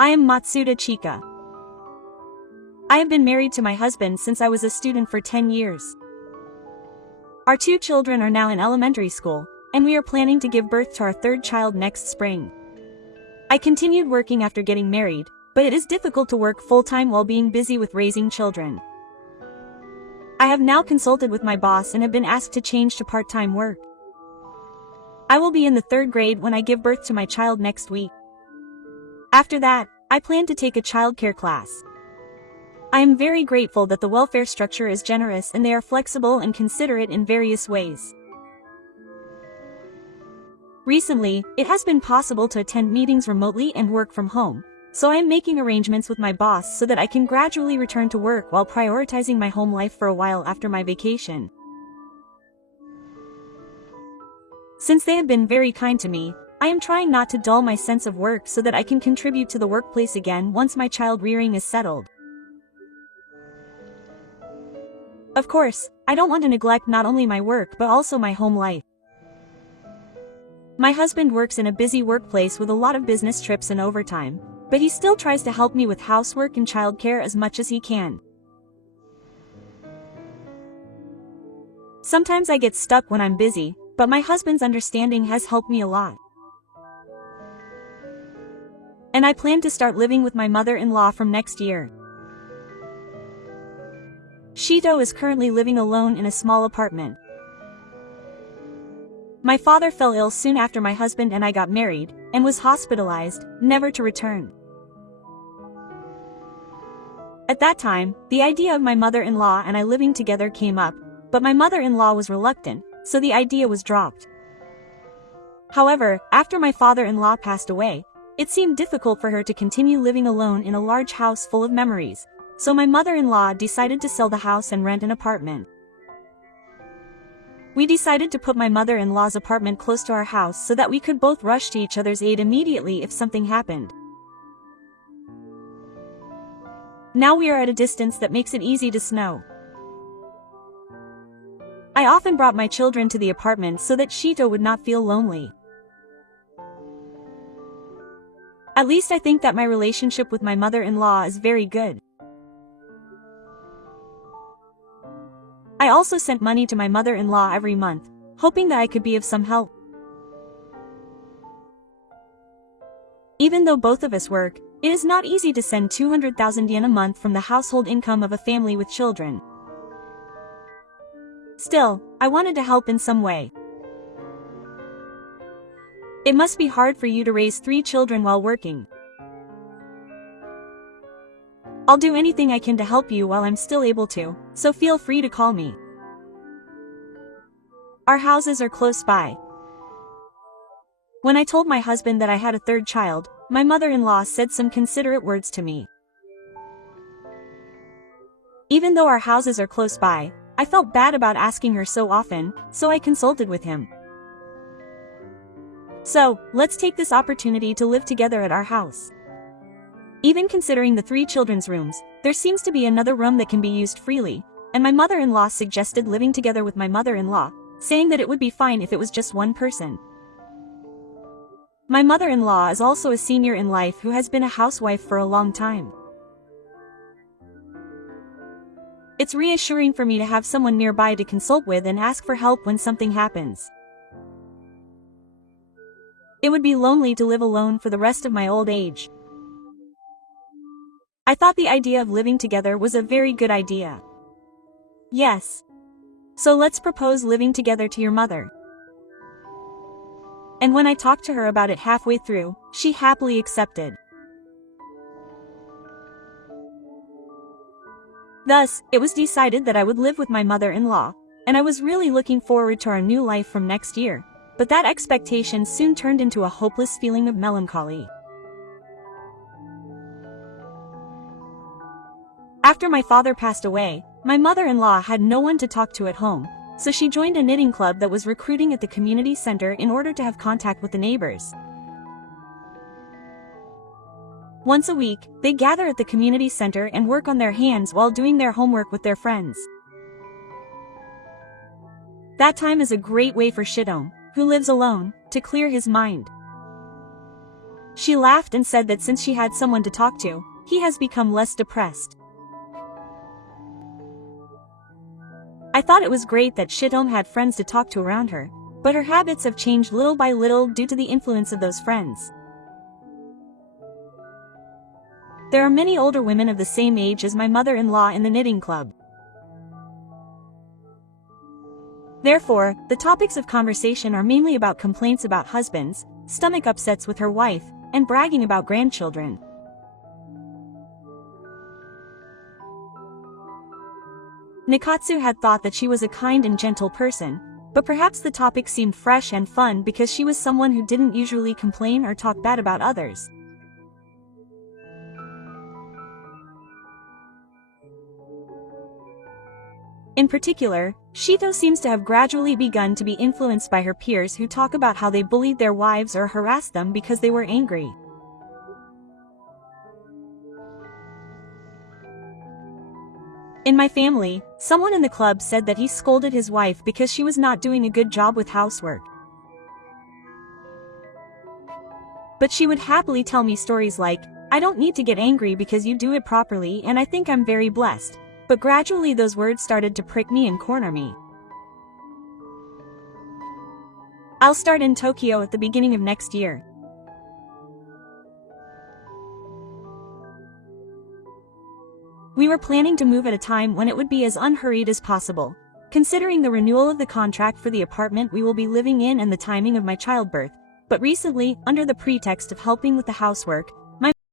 I am Matsuda Chika. I have been married to my husband since I was a student for 10 years. Our 2 children are now in elementary school, and we are planning to give birth to our 3rd child next spring. I continued working after getting married, but it is difficult to work full-time while being busy with raising children. I have now consulted with my boss and have been asked to change to part-time work. I will be in the 3rd grade when I give birth to my child next week. After that, I plan to take a childcare class. I am very grateful that the welfare structure is generous and they are flexible and considerate in various ways. Recently, it has been possible to attend meetings remotely and work from home, so I am making arrangements with my boss so that I can gradually return to work while prioritizing my home life for a while after my vacation. Since they have been very kind to me, I am trying not to dull my sense of work so that I can contribute to the workplace again once my child rearing is settled. Of course, I don't want to neglect not only my work but also my home life. My husband works in a busy workplace with a lot of business trips and overtime, but he still tries to help me with housework and childcare as much as he can. Sometimes I get stuck when I'm busy, but my husband's understanding has helped me a lot. And I plan to start living with my mother-in-law from next year. Shito is currently living alone in a small apartment. My father fell ill soon after my husband and I got married, and was hospitalized, never to return. At that time, the idea of my mother-in-law and I living together came up, but my mother-in-law was reluctant, so the idea was dropped. However, after my father-in-law passed away, it seemed difficult for her to continue living alone in a large house full of memories, so my mother-in-law decided to sell the house and rent an apartment. We decided to put my mother-in-law's apartment close to our house so that we could both rush to each other's aid immediately if something happened. Now we are at a distance that makes it easy to snow. I often brought my children to the apartment so that Shito would not feel lonely. At least I think that my relationship with my mother-in-law is very good. I also sent money to my mother-in-law every month, hoping that I could be of some help. Even though both of us work, it is not easy to send 200,000 yen a month from the household income of a family with children. Still, I wanted to help in some way. It must be hard for you to raise 3 children while working. I'll do anything I can to help you while I'm still able to, so feel free to call me. Our houses are close by. When I told my husband that I had a 3rd child, my mother-in-law said some considerate words to me. Even though our houses are close by, I felt bad about asking her so often, so I consulted with him. So, let's take this opportunity to live together at our house. Even considering the 3 children's rooms, there seems to be another room that can be used freely, and my mother-in-law suggested living together with my mother-in-law, saying that it would be fine if it was just one person. My mother-in-law is also a senior in life who has been a housewife for a long time. It's reassuring for me to have someone nearby to consult with and ask for help when something happens. It would be lonely to live alone for the rest of my old age. I thought the idea of living together was a very good idea. Yes. So let's propose living together to your mother. And when I talked to her about it halfway through, she happily accepted. Thus, it was decided that I would live with my mother-in-law, and I was really looking forward to our new life from next year, but that expectation soon turned into a hopeless feeling of melancholy. After my father passed away, my mother-in-law had no one to talk to at home, so she joined a knitting club that was recruiting at the community center in order to have contact with the neighbors. Once a week, they gather at the community center and work on their hands while doing their homework with their friends. That time is a great way for Shito, who lives alone, to clear his mind. She laughed and said that since she had someone to talk to, he has become less depressed. I thought it was great that Shitom had friends to talk to around her, but her habits have changed little by little due to the influence of those friends. There are many older women of the same age as my mother-in-law in the knitting club. Therefore, the topics of conversation are mainly about complaints about husbands, stomach upsets with her wife, and bragging about grandchildren. Nikatsu had thought that she was a kind and gentle person, but perhaps the topic seemed fresh and fun because she was someone who didn't usually complain or talk bad about others. In particular, Shito seems to have gradually begun to be influenced by her peers who talk about how they bullied their wives or harassed them because they were angry. In my family, someone in the club said that he scolded his wife because she was not doing a good job with housework. But she would happily tell me stories like, "I don't need to get angry because you do it properly and I think I'm very blessed." But gradually those words started to prick me and corner me. I'll start in Tokyo at the beginning of next year. We were planning to move at a time when it would be as unhurried as possible, considering the renewal of the contract for the apartment we will be living in and the timing of my childbirth. But recently, under the pretext of helping with the housework,